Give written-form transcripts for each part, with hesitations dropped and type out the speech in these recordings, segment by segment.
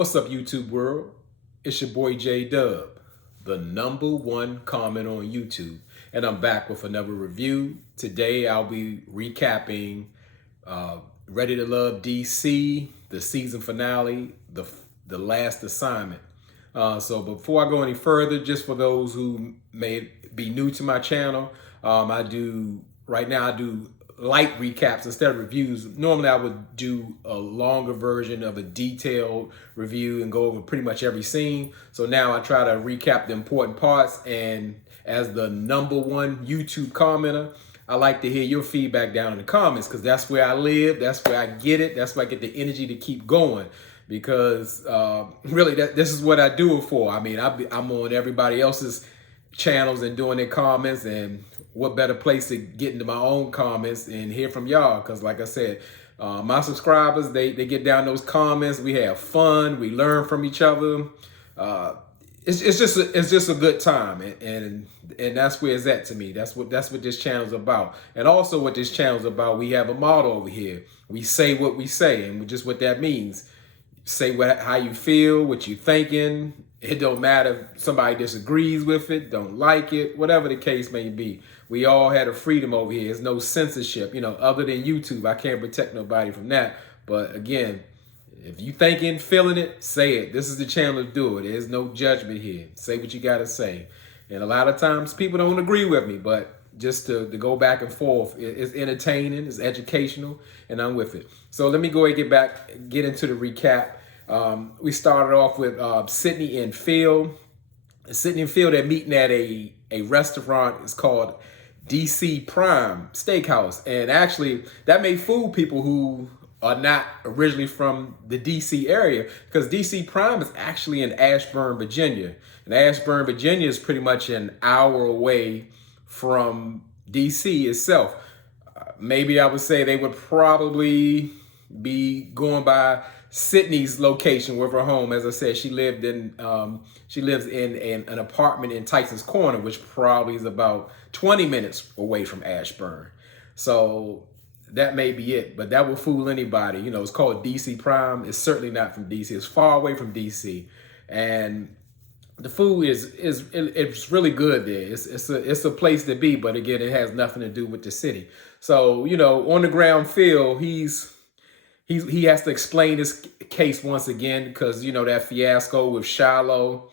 What's up, YouTube world? It's your boy J Dub, the #1 comment on YouTube, and I'm back with another review. Today I'll be recapping Ready to Love DC, the season finale, the last assignment. So before I go any further, just for those who may be new to my channel, I do light recaps instead of reviews. Normally I would do a longer version of a detailed review and go over pretty much every scene. So now I try to recap the important parts, and as the #1 YouTube commenter, I like to hear your feedback down in the comments, because that's where I live, that's where I get it, that's where I get the energy to keep going. Because really, this is what I do it for. I mean, I'm on everybody else's channels and doing their comments, and what better place to get into my own comments and hear from y'all? Because like I said, my subscribers, they get down those comments, we have fun, we learn from each other. It's just a good time, and that's where it's at to me. That's what this channel's about. And also what this channel's about, we have a motto over here: we say what we say, and just what that means. Say how you feel, what you thinking. It don't matter if somebody disagrees with it, don't like it, whatever the case may be. We all had a freedom over here. There's no censorship, other than YouTube. I can't protect nobody from that. But again, if you thinking, feeling it, say it. This is the channel to do it. There's no judgment here. Say what you gotta say. And a lot of times people don't agree with me, but just to go back and forth, it's entertaining, it's educational, and I'm with it. So let me go ahead and get into the recap. We started off with Sydney and Phil. Sydney and Phil, they're meeting at a restaurant. It's called DC Prime Steakhouse. And actually, that may fool people who are not originally from the DC area, because DC Prime is actually in Ashburn, Virginia. And Ashburn, Virginia is pretty much an hour away from DC itself. Maybe I would say they would probably be going by Sydney's location with her home. As I said, she lives in an apartment in Tyson's Corner, which probably is about 20 minutes away from Ashburn. So that may be it, but that will fool anybody. It's called DC Prime. It's certainly not from DC. It's far away from DC, and the food it's really good there. It's a place to be, but again, it has nothing to do with the city. So on the ground, Phil, he has to explain his case once again, because that fiasco with Shiloh.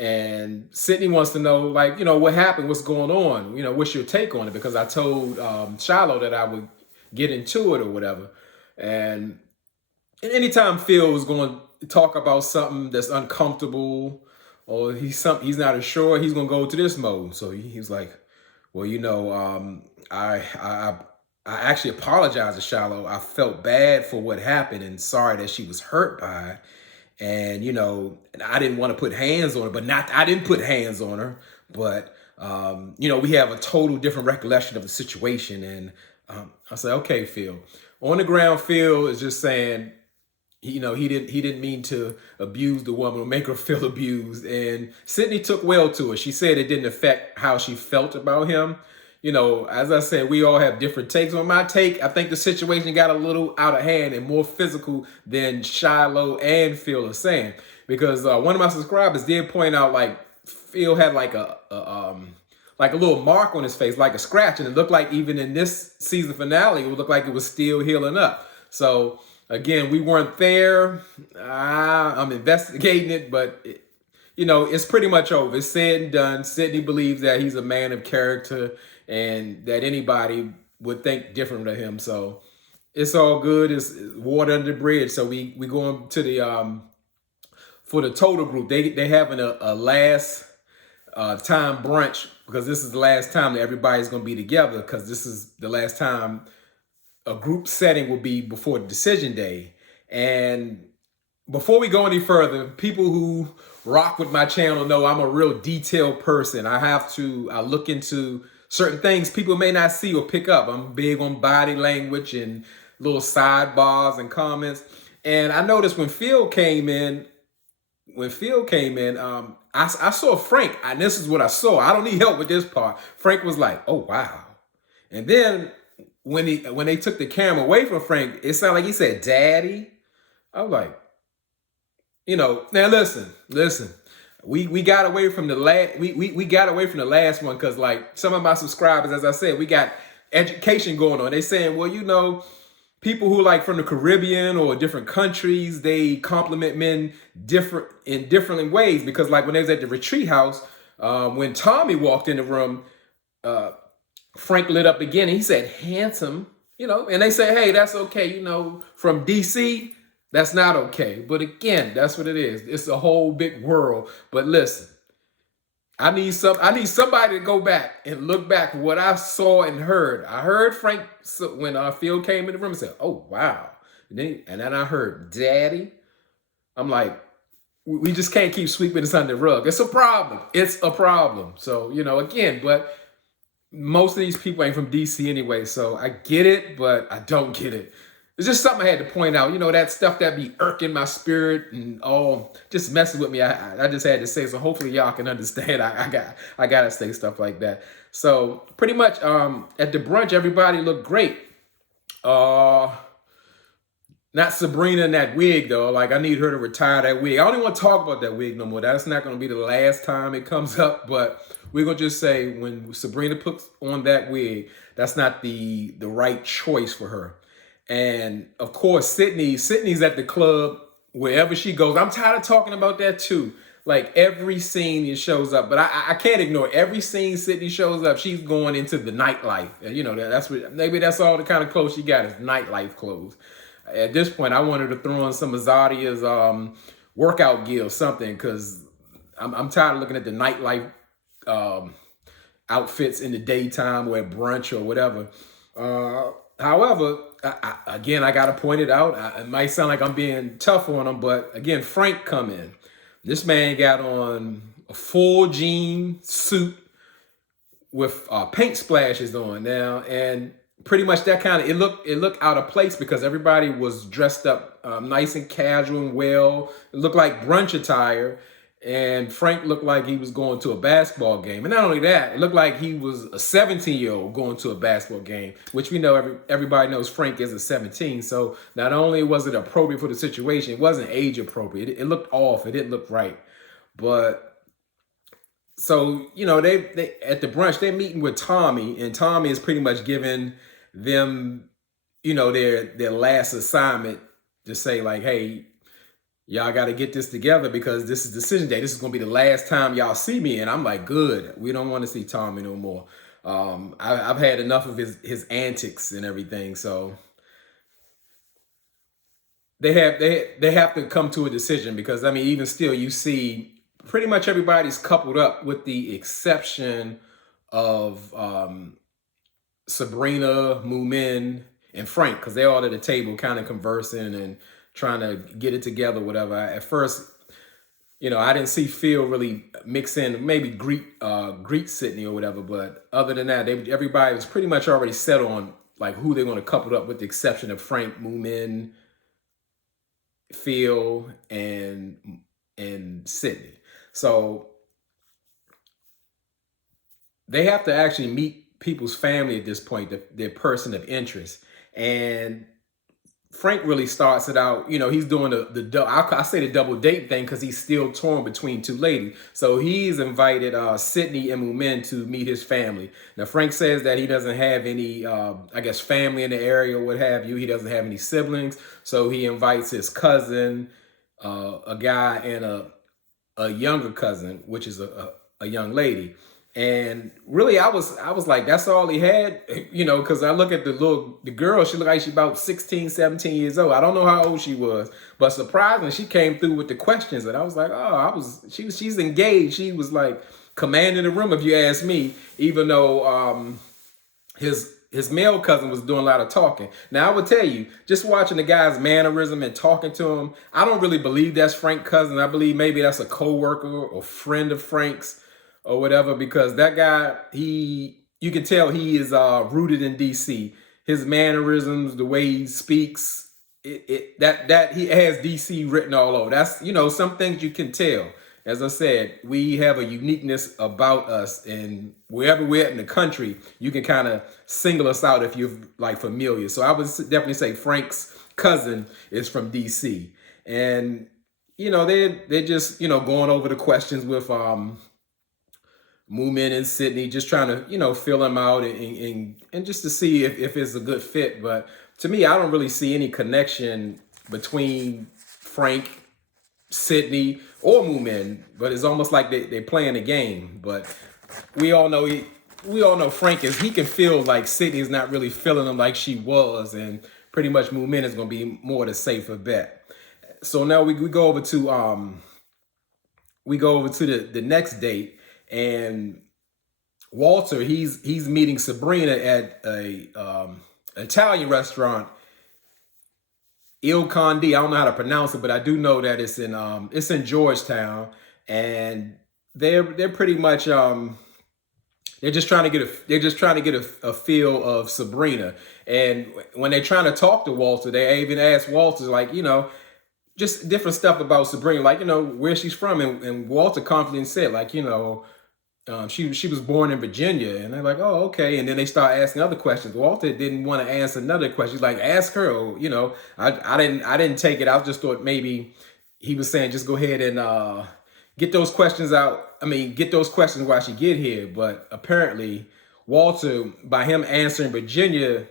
And Sydney wants to know, what happened, what's going on, what's your take on it? Because I told Shiloh that I would get into it or whatever. And anytime Phil was going to talk about something that's uncomfortable, or he's not as sure, he's going to go to this mode. So he's like, well, I actually apologize to Shiloh. I felt bad for what happened and sorry that she was hurt by it. And, and I didn't want to put hands on her, I didn't put hands on her, but, we have a total different recollection of the situation. And I said, okay, Phil. On the ground, Phil is just saying, he didn't mean to abuse the woman or make her feel abused. And Sydney took well to it. She said it didn't affect how she felt about him. As I said, we all have different takes. On my take, I think the situation got a little out of hand and more physical than Shiloh and Phil are saying. Because one of my subscribers did point out, Phil had like a little mark on his face, like a scratch, and it looked like even in this season finale, it would look like it was still healing up. So again, we weren't there. I'm investigating it, but it's pretty much over. It's said and done. Sydney believes that he's a man of character and that anybody would think different of him. So it's all good. It's water under the bridge. So we going to the for the total group. They having a last time brunch, because this is the last time that everybody's going to be together, because this is the last time a group setting will be before the decision day. And before we go any further, people who rock with my channel know I'm a real detailed person. I look into certain things people may not see or pick up. I'm big on body language and little sidebars and comments. And I noticed when Phil came in, I saw Frank, and this is what I saw. I don't need help with this part. Frank was like, oh, wow. And then when they took the camera away from Frank, it sounded like he said, Daddy. I was like, Now listen. We got away from the last we got away from the last one because like some of my subscribers, as I said, we got education going on. They saying, well, people who like from the Caribbean or different countries, they compliment men different ways because like when they was at the retreat house, when Tommy walked in the room, Frank lit up again and he said, handsome, and they say, hey, that's okay, from DC, that's not okay. But again, that's what it is. It's a whole big world. But listen, I need somebody to go back and look back what I saw and heard. I heard Frank when Phil came in the room and said, oh, wow. And then I heard daddy. I'm like, we just can't keep sweeping this under the rug. It's a problem. It's a problem. So, again, but most of these people ain't from DC anyway. So I get it, but I don't get it. It's just something I had to point out. That stuff that be irking my spirit and all just messing with me. I just had to say, so hopefully y'all can understand. I gotta say stuff like that. So pretty much at the brunch, everybody looked great. Not Sabrina in that wig though. Like I need her to retire that wig. I don't even want to talk about that wig no more. That's not gonna be the last time it comes up, but we're gonna just say when Sabrina puts on that wig, that's not the right choice for her. And of course, Sydney's at the club wherever she goes. I'm tired of talking about that too. Like every scene it shows up, but I can't ignore it. Every scene Sydney shows up, she's going into the nightlife. And maybe that's all the kind of clothes she got is nightlife clothes. At this point, I want her to throw on some of Zadia's workout gear or something because I'm tired of looking at the nightlife outfits in the daytime or at brunch or whatever. However, I got to point it out. It might sound like I'm being tough on him, but again, Frank come in. This man got on a full jean suit with paint splashes on now, and pretty much that kind of it looked out of place because everybody was dressed up nice and casual and well. It looked like brunch attire. And Frank looked like he was going to a basketball game. And not only that, it looked like he was a 17-year-old going to a basketball game, which we know everybody knows Frank is a 17. So not only was it appropriate for the situation, it wasn't age appropriate. It looked off. It didn't look right. But so, they at the brunch, they're meeting with Tommy, and Tommy is pretty much giving them, their last assignment to say like, hey, y'all got to get this together because this is decision day. This is going to be the last time y'all see me. And I'm like, good. We don't want to see Tommy no more. I've had enough of his antics and everything. So they have to come to a decision because, even still, you see pretty much everybody's coupled up with the exception of Sabrina, Moomin, and Frank because they're all at the table kind of conversing and trying to get it together, whatever. At first, I didn't see Phil really mix in, maybe greet Sydney or whatever. But other than that, everybody was pretty much already set on like who they're going to couple up with the exception of Frank, Moomin, Phil, and Sydney. So they have to actually meet people's family at this point, their person of interest. And Frank really starts it out, he's doing I say the double date thing because he's still torn between two ladies. So he's invited Sydney and Moomin to meet his family. Now, Frank says that he doesn't have any, family in the area or what have you. He doesn't have any siblings. So he invites his cousin, a guy, and a younger cousin, which is a young lady. And really, I was like, that's all he had, because I look at the girl, she looked like she's about 16, 17 years old. I don't know how old she was, but surprisingly, she came through with the questions. And I was like, she's engaged. She was like commanding the room, if you ask me, even though his male cousin was doing a lot of talking. Now, I would tell you, just watching the guy's mannerism and talking to him, I don't really believe that's Frank's cousin. I believe maybe that's a co-worker or friend of Frank's, or whatever, because that guy, you can tell he is rooted in DC. His mannerisms, the way he speaks, that he has DC written all over. That's, some things you can tell. As I said, we have a uniqueness about us, and wherever we're at in the country, you can kind of single us out if you're like familiar. So I would definitely say Frank's cousin is from DC. And they're just going over the questions with Moomin and Sydney, just trying to fill them out and just to see if it's a good fit. But to me, I don't really see any connection between Frank, Sydney, or Moomin. But it's almost like they're playing a game. But we all know Frank he can feel like Sydney is not really feeling him like she was, and pretty much Moomin is going to be more the safer bet. So now we go over to the next date, and Walter he's meeting Sabrina at a Italian restaurant, Il Conde. I don't know how to pronounce it, but I do know that it's in Georgetown, and they're pretty much they're just trying to get a feel of Sabrina. And when they're trying to talk to Walter, they even ask Walter, like, just different stuff about Sabrina, like, where she's from. And Walter confidently said, like, she was born in Virginia. And they're like, oh, okay. And then they start asking other questions. Walter didn't want to answer another question. He's like, ask her. Or, I didn't take it. I just thought maybe he was saying just go ahead and get those questions out. I mean, get those questions while she get here. But apparently Walter, by him answering Virginia,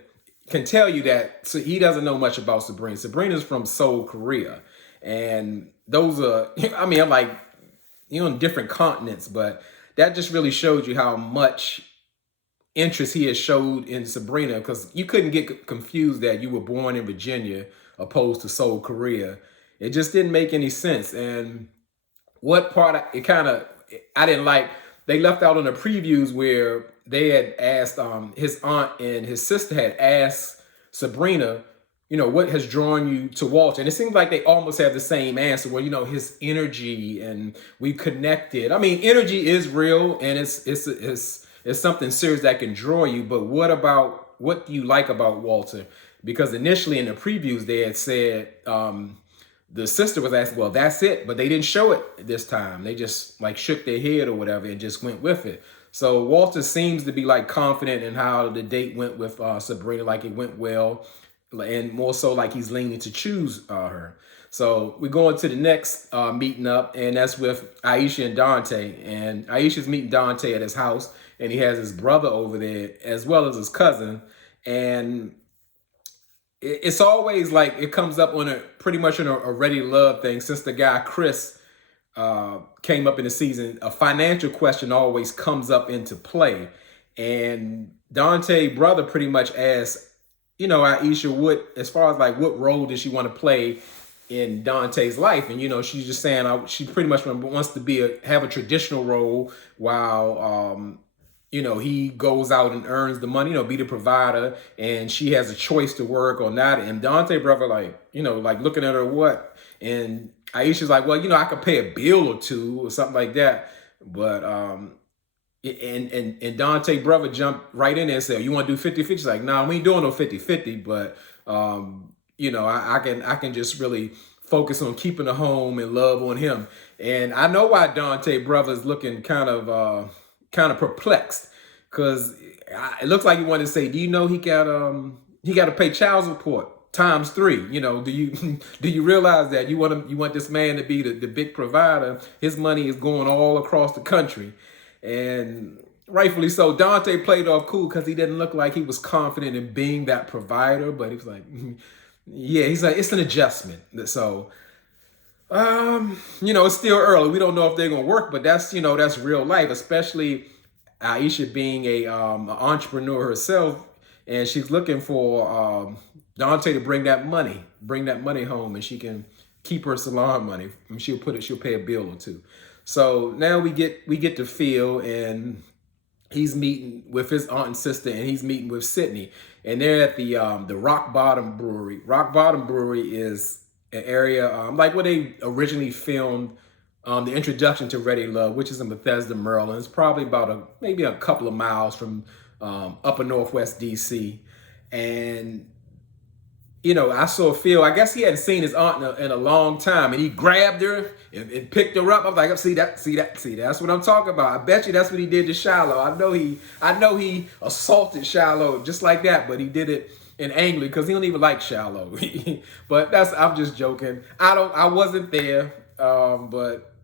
can tell you that he doesn't know much about Sabrina. Sabrina's from Seoul, Korea. And those are, I mean, I'm like, on different continents, but that just really showed you how much interest he has showed in Sabrina, because you couldn't get confused that you were born in Virginia opposed to Seoul, Korea. It just didn't make any sense. And what part I didn't like, they left out on the previews where they had asked, his aunt and his sister had asked Sabrina, what has drawn you to Walter? And it seems like they almost have the same answer where, his energy, and we connected. I mean, energy is real, and it's something serious that can draw you. But what do you like about Walter? Because initially in the previews, they had said, the sister was asking, well, that's it. But they didn't show it this time. They just like shook their head or whatever and just went with it. So Walter seems to be like confident in how the date went with Sabrina, like it went well. And more so like he's leaning to choose her. So we're going to the next meeting up, and that's with Aisha and Dante. And Aisha's meeting Dante at his house, and he has his brother over there as well as his cousin. And it's always like it comes up on pretty much on a Ready to Love thing. Since the guy Chris came up in the season, a financial question always comes up into play. And Dante's brother pretty much asked, Aisha, as far as like what role does she want to play in Dante's life? And, she's just saying she pretty much wants to have a traditional role while, he goes out and earns the money, be the provider, and she has a choice to work or not. And Dante's brother, like looking at her, what? And Aisha's like, well, I could pay a bill or two or something like that. But, and Dante's brother jumped right in there and said, you want to do 50-50? She's like, nah, we ain't doing no 50-50, but, I can just really focus on keeping the home and love on him. And I know why Dante's brother is looking kind of perplexed, because it looks like he wanted to say, do you know he got to pay child support ×3? Do you realize that you want this man to be the big provider? His money is going all across the country. And rightfully so. Dante played off cool because he didn't look like he was confident in being that provider, but he was like, yeah, he's like, it's an adjustment. So, it's still early. We don't know if they're going to work, but that's real life, especially Aisha being an entrepreneur herself, and she's looking for Dante to bring that money home, and she can keep her salon money. And she'll pay a bill or two. So now we get to Phil, and he's meeting with his aunt and sister, and he's meeting with Sydney, and they're at the Rock Bottom Brewery. Rock Bottom Brewery is an area like where they originally filmed the introduction to Ready to Love, which is in Bethesda, Maryland. It's probably about maybe a couple of miles from upper Northwest DC, and I saw Phil. I guess he hadn't seen his aunt in a long time, and he grabbed her and picked her up. I was like, see, that's what I'm talking about. I bet you that's what he did to Shiloh. I know he assaulted Shiloh just like that, but he did it in England because he don't even like Shiloh. But I'm just joking. I wasn't there. but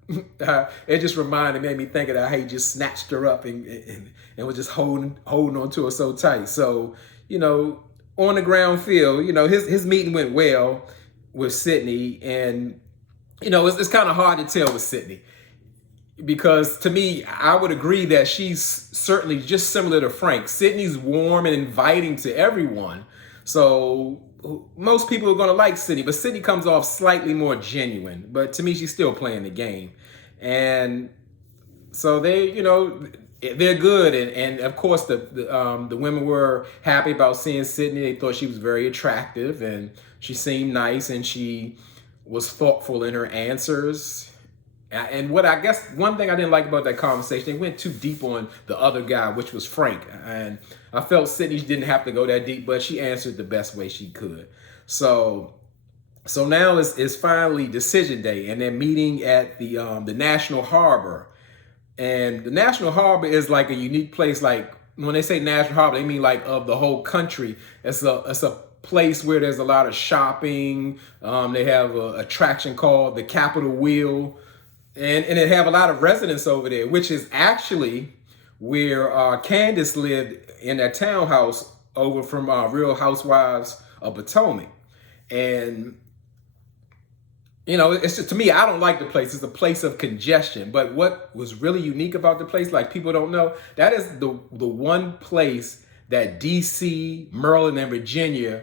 it just made me think of that, how he just snatched her up and was just holding on to her so tight. So, you know, on the ground feel, you know, his meeting went well with Sydney, and you know, it's kind of hard to tell with Sydney, because to me, I would agree that she's certainly just similar to Frank. Sydney's warm and inviting to everyone. So most people are going to like Sydney, but Sydney comes off slightly more genuine. But to me, she's still playing the game. And so they, you know, they're good. And of course, the women were happy about seeing Sydney. They thought she was very attractive and she seemed nice and she was thoughtful in her answers. And what I guess one thing I didn't like about that conversation, they went too deep on the other guy, which was Frank. And I felt Sydney didn't have to go that deep, but she answered the best way she could. So now it's finally decision day, and they're meeting at the National Harbor. And the National Harbor is like a unique place. Like when they say National Harbor, they mean like of the whole country. It's a place where there's a lot of shopping. They have an attraction called the Capitol Wheel. And they have a lot of residents over there, which is actually where Candace lived in that townhouse over from Real Housewives of Potomac. And, you know, it's just, to me, I don't like the place. It's a place of congestion. But what was really unique about the place, like people don't know, that is the one place that DC, Maryland, and Virginia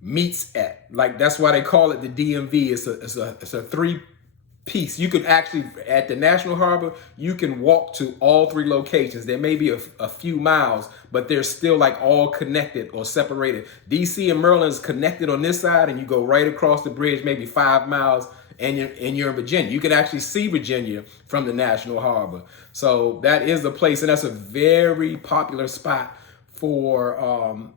meets at. Like, that's why they call it the DMV. It's a three-piece. You could actually, at the National Harbor, you can walk to all three locations. There may be a few miles, but they're still like all connected or separated. DC and Maryland is connected on this side, and you go right across the bridge, maybe 5 miles, and you're in Virginia. You can actually see Virginia from the National Harbor. So that is a place, and that's a very popular spot for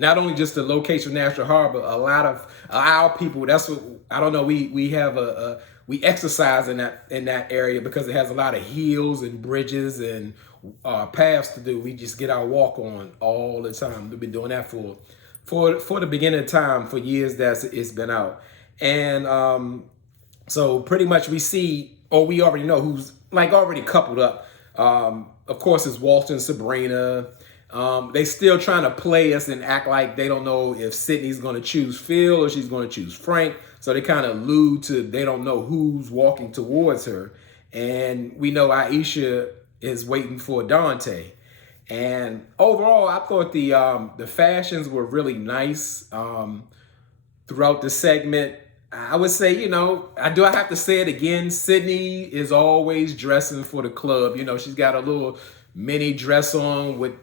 not only just the location of National Harbor, a lot of our people. That's what, I don't know. We have we exercise in that area because it has a lot of hills and bridges and paths to do. We just get our walk on all the time. We've been doing that for the beginning of time, for years that it's been out. And so pretty much we see, or we already know who's like already coupled up. Of course, it's Walter and Sabrina. They still trying to play us and act like they don't know if Sydney's going to choose Phil or she's going to choose Frank. So they kind of allude to they don't know who's walking towards her. And we know Aisha is waiting for Dante. And overall, I thought the fashions were really nice throughout the segment. I would say, you know, I have to say it again, Sydney is always dressing for the club. You know, she's got a little mini dress on with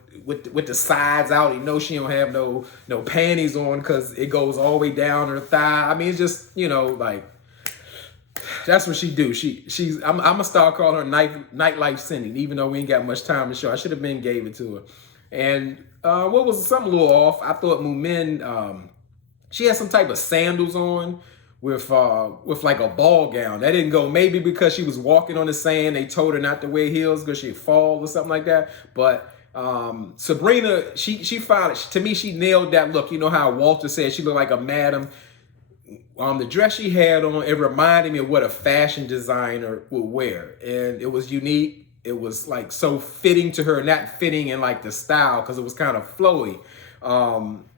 the sides out. You know, she don't have no panties on because it goes all the way down her thigh. I mean, it's just, you know, like, that's what she do. I'm gonna start calling her nightlife Cindy, even though we ain't got much time to show. I should have been gave it to her. And what was something a little off? I thought Moomin, she had some type of sandals on with like a ball gown. That didn't go, maybe because she was walking on the sand. They told her not to wear heels because she'd fall or something like that. But Sabrina, she found it. To me, she nailed that look. You know how Walter said she looked like a madam. The dress she had on, it reminded me of what a fashion designer would wear. And it was unique. It was like so fitting to her, not fitting in like the style because it was kind of flowy.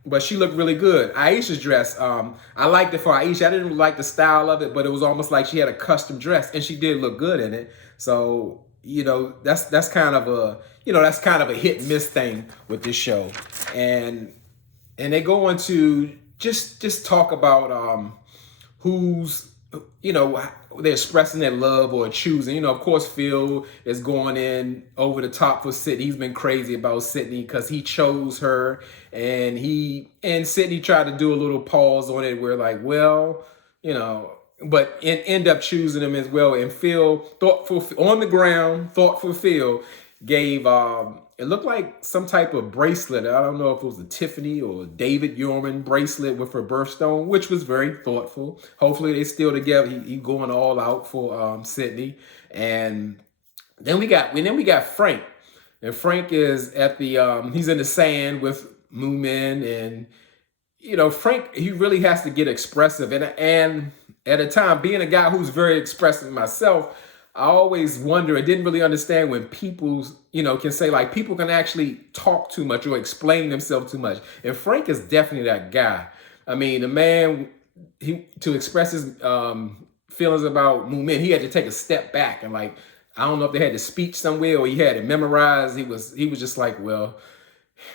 But she looked really good. Aisha's dress, I liked it for Aisha. I didn't really like the style of it, but it was almost like she had a custom dress and she did look good in it. So, you know, that's kind of a hit and miss thing with this show. And they go into just talk about who's, you know, they're expressing their love or choosing. You know, of course, Phil is going in over the top for Sydney. He's been crazy about Sydney because he chose her, and Sydney tried to do a little pause on it where like, well, you know, but end up choosing him as well. And Phil, thoughtful on the ground, thoughtful Phil gave it looked like some type of bracelet. I don't know if it was a Tiffany or a David Yorman bracelet with her birthstone, which was very thoughtful. Hopefully they still together. He going all out for Sydney. And then we got Frank. And Frank is at the he's in the sand with Moomin, and you know, Frank, he really has to get expressive. And at a time, being a guy who's very expressive myself, I always wonder, I didn't really understand when people, can say like people can actually talk too much or explain themselves too much. And Frank is definitely that guy. I mean, the man, to express his feelings about movement, he had to take a step back and like, I don't know if they had to speech somewhere or he had it memorized. He was just like, well,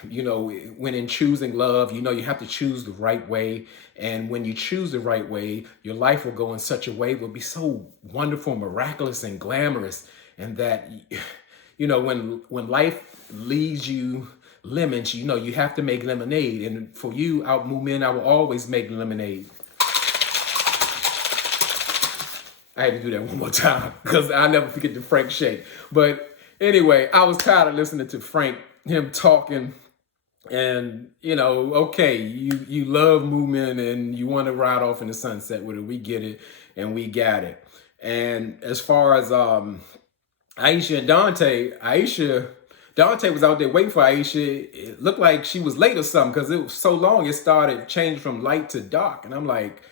when in choosing love, you have to choose the right way. And when you choose the right way, your life will go in such a way, will be so wonderful, miraculous, and glamorous. And that, when life leaves you lemons, you have to make lemonade. And for you, out movement, I will always make lemonade. I had to do that one more time because I'll never forget the Frank shake. But anyway, I was tired of listening to Frank, him talking. And okay, you love movement and you want to ride off in the sunset with it. We get it, and we got it. And as far as Aisha and Dante was out there waiting for Aisha. It looked like she was late or something because it was so long. It started changing from light to dark, and I'm like,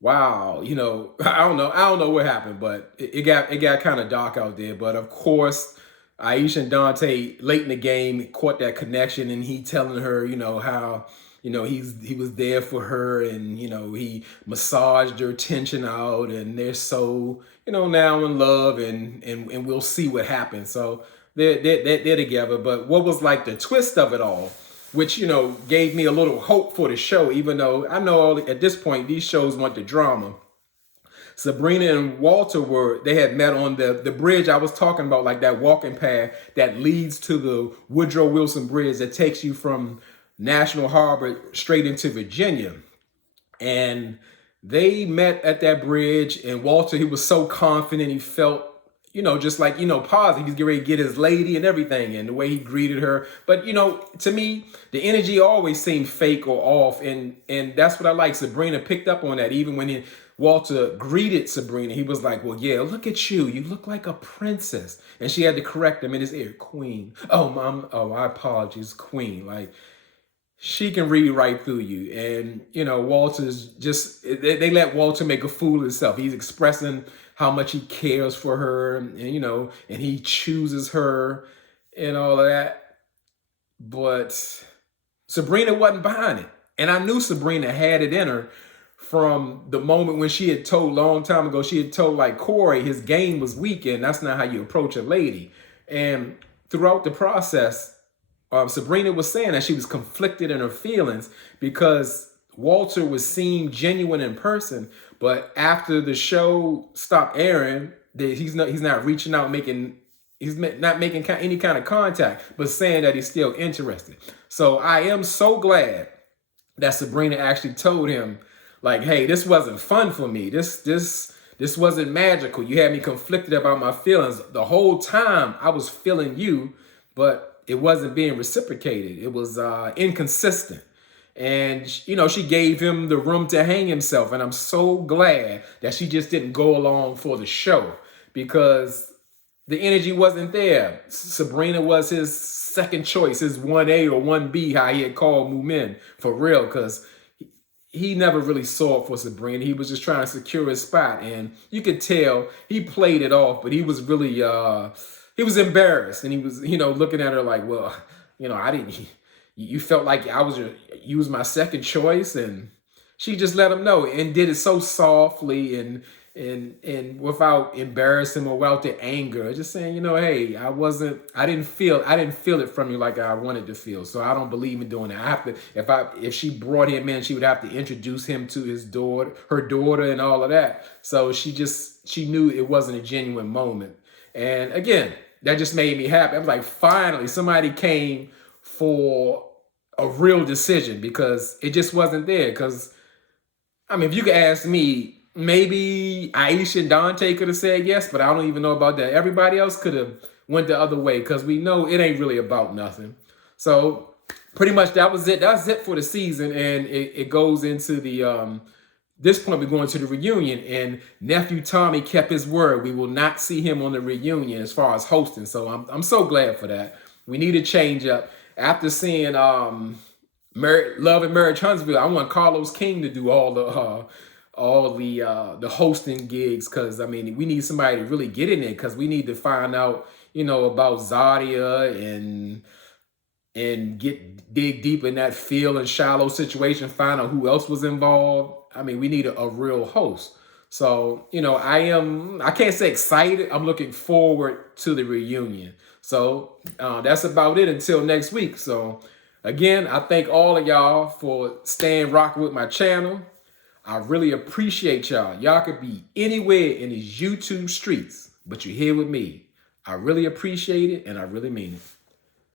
wow, I don't know what happened, but it got kind of dark out there. But of course, Aisha and Dante late in the game caught that connection, and he telling her, how, he was there for her, and he massaged her tension out, and they're so, now in love, and we'll see what happens. So they're together. But what was like the twist of it all, which gave me a little hope for the show, even though I know at this point these shows want the drama. Sabrina and Walter they had met on the bridge I was talking about, like that walking path that leads to the Woodrow Wilson Bridge that takes you from National Harbor straight into Virginia. And they met at that bridge, and Walter, he was so confident, he felt, just like, positive. He's getting ready to get his lady and everything, and the way he greeted her. But, to me, the energy always seemed fake or off. And that's what I like. Sabrina picked up on that. Even when Walter greeted Sabrina, he was like, well, yeah, look at you. You look like a princess. And she had to correct him in his ear, queen. Oh, mom. Oh, I apologize, queen. Like, she can read right through you. And, Walter's just, they let Walter make a fool of himself. He's expressing how much he cares for her, and and he chooses her and all of that. But Sabrina wasn't behind it. And I knew Sabrina had it in her from the moment when she had told, long time ago, she had told like Corey his game was weak, and that's not how you approach a lady. And throughout the process, Sabrina was saying that she was conflicted in her feelings because Walter was seemed genuine in person, but after the show stopped airing, he's not reaching out, he's not making any kind of contact, but saying that he's still interested. So I am so glad that Sabrina actually told him, like, hey, this wasn't fun for me. This wasn't magical. You had me conflicted about my feelings. The whole time I was feeling you, but it wasn't being reciprocated. It was inconsistent. And, she gave him the room to hang himself. And I'm so glad that she just didn't go along for the show, because the energy wasn't there. Sabrina was his second choice, his 1A or 1B, how he had called Moomin, for real, because he never really saw it for Sabrina. He was just trying to secure his spot. And you could tell he played it off, but he was really, he was embarrassed. And he was, looking at her like, well, I didn't... You felt like you was my second choice. And she just let him know, and did it so softly and without embarrassing or without the anger, just saying, hey, I didn't feel it from you like I wanted to feel. So I don't believe in doing that. I have to, if she brought him in, she would have to introduce him to her daughter and all of that. So she knew it wasn't a genuine moment. And again, that just made me happy. I was like, finally, somebody came for a real decision, because it just wasn't there. Because, I mean, if you could ask me, maybe Aisha and Dante could have said yes, but I don't even know about that. Everybody else could have went the other way, because we know it ain't really about nothing. So pretty much that was it. That's it for the season. And it goes into the, this point we're going to the reunion, and nephew Tommy kept his word. We will not see him on the reunion as far as hosting. So I'm so glad for that. We need a change up. After seeing Love and Marriage Huntsville, I want Carlos King to do all all the hosting gigs, because I mean we need somebody to really get in it, because we need to find out, about Zadia and dig deep in that Phil and Shallow situation, find out who else was involved. I mean, we need a real host. So, I can't say excited. I'm looking forward to the reunion. So that's about it until next week. So again, I thank all of y'all for staying rocking with my channel. I really appreciate y'all. Y'all could be anywhere in these YouTube streets, but you're here with me. I really appreciate it, and I really mean it.